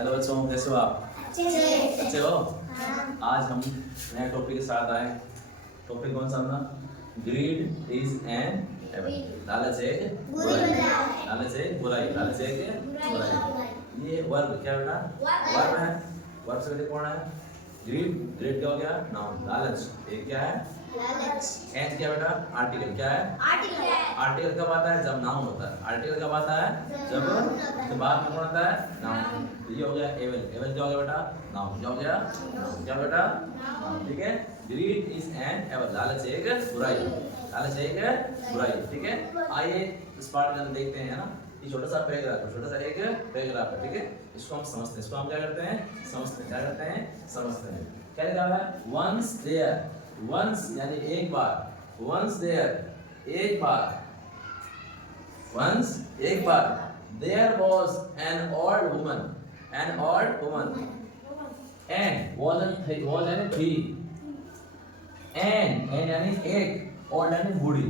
Hello बच्चों, कैसे हो आप? अच्छे हो? आज हम नए टॉपिक के साथ आए। टॉपिक कौन सा अपना? Greed is an evil. लालच एक बुराई। लालच एक बुराई। लालच एक बुराई। ये वर्ब क्या बेटा? वर्ब है। वर्ब से कौन है? ग्रीड। ग्रीड क्या हो गया? नाउन। लालच एक क्या है? लालच। एन क्या बेटा? आर्टिकल। क्या है? आर्टिकल कब आता है? जब नाउन होता है। आर्टिकल कब आता है? जब उसके बाद में कौन आता है? नाउन। ये हो गया एवन। एवन क्या हो गया बेटा? नाउन। क्या हो गया? क्या बेटा? नाउन। ठीक है। Greed is an evil. लालच एक बुराई। लालच एक बुराई। ठीक है। आइए इस पार्ट में देखते हैं, है ना। ये छोटा सा पैराग्राफ है, छोटा सा एक पैराग्राफ है। ठीक है। इसको हम समझते हैं। इसको हम क्या करते हैं? समझते हैं। क्या करते हैं? समझते हैं। क्या लिखा हुआ है? Once there. वंस यानी एक बार। वंस देयर एक बार। वंस एक बार there was an old woman. An old woman. And was यानी थी। And यानी एक। old यानी बूढ़ी।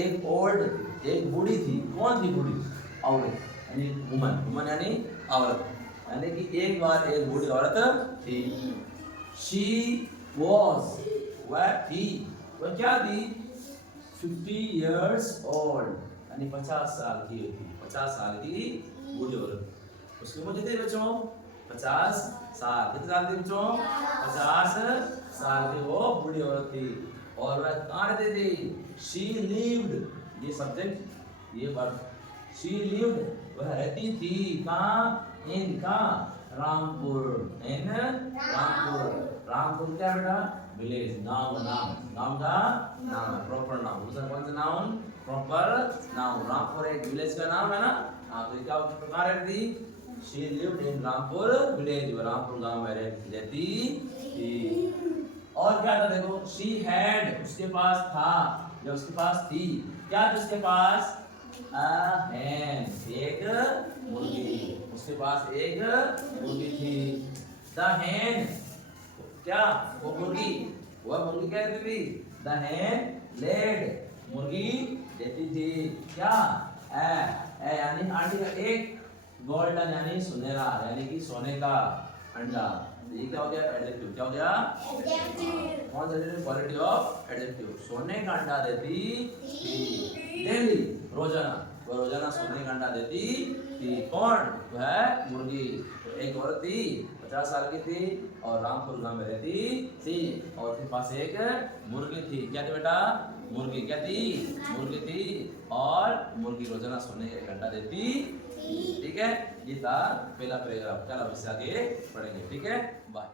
एक old एक बूढ़ी थी। कौन थी बूढ़ी? औरत यानी woman। woman यानी औरत। यानी कि एक बार एक बूढ़ी औरत थी। She was वह थी। वह क्या थी? 50 years old यानी 50 साल की थी। 50 साल की बूढ़ी औरत। उसकी उम्र कितनी बच्चों? 50 साल। कितने साल की बच्चों? 50 साल की वो बूढ़ी औरत थी। और वह कहाँ रहती थी? She lived ये सब्जेक्ट ये वर्ब। She lived वह रहती थी कहाँ? इन कहाँ? रामपुर। इन रामपुर। रामपुर क्या बेटा? विलेज। नाम नाम नाम का नाम है। प्रॉपर नाम। दूसरा कौन सा नाउन? Proper noun. रामपुर एक विलेज का नाम है ना। हाँ, तो क्या कहाँ रहती थी? She lived in Rampur village. वो रामपुर गांव में रहती थी। और क्या था देखो? She had उसके पास था या उसके पास थी। क्या थी उसके पास? A hen एक मुर्गी। उसके पास एक मुर्गी थी। The hen क्या? वो मुर्गी। वह मुर्गी क्या देती थी? The hen laid मुर्गी देती थी। क्या? ए यानी अंडे का एक। गोल्डन यानी सुनहरा यानी कि सोने का अंडा। ये क्या हो गया? एडजेक्टिव। क्या हो गया? एडजेक्टिव। कौन सा एडजेक्टिव? Quality of adjective. सोने का अंडा देती थी। डेली रोजाना। वो रोजाना सोने का अंडा देती थी। कौन? वह मुर्गी। तो एक औरत थी 50 साल की थी और रामपुर गांव में रहती थी और उसके पास एक मुर्गी थी। क्या थी बेटा? मुर्गी। क्या थी? मुर्गी थी और मुर्गी रोजाना सोने का अंडा देती थी। ठीक है। ये था पहला पैराग्राफ। चलो इससे आगे पढ़ेंगे। ठीक है। बाय।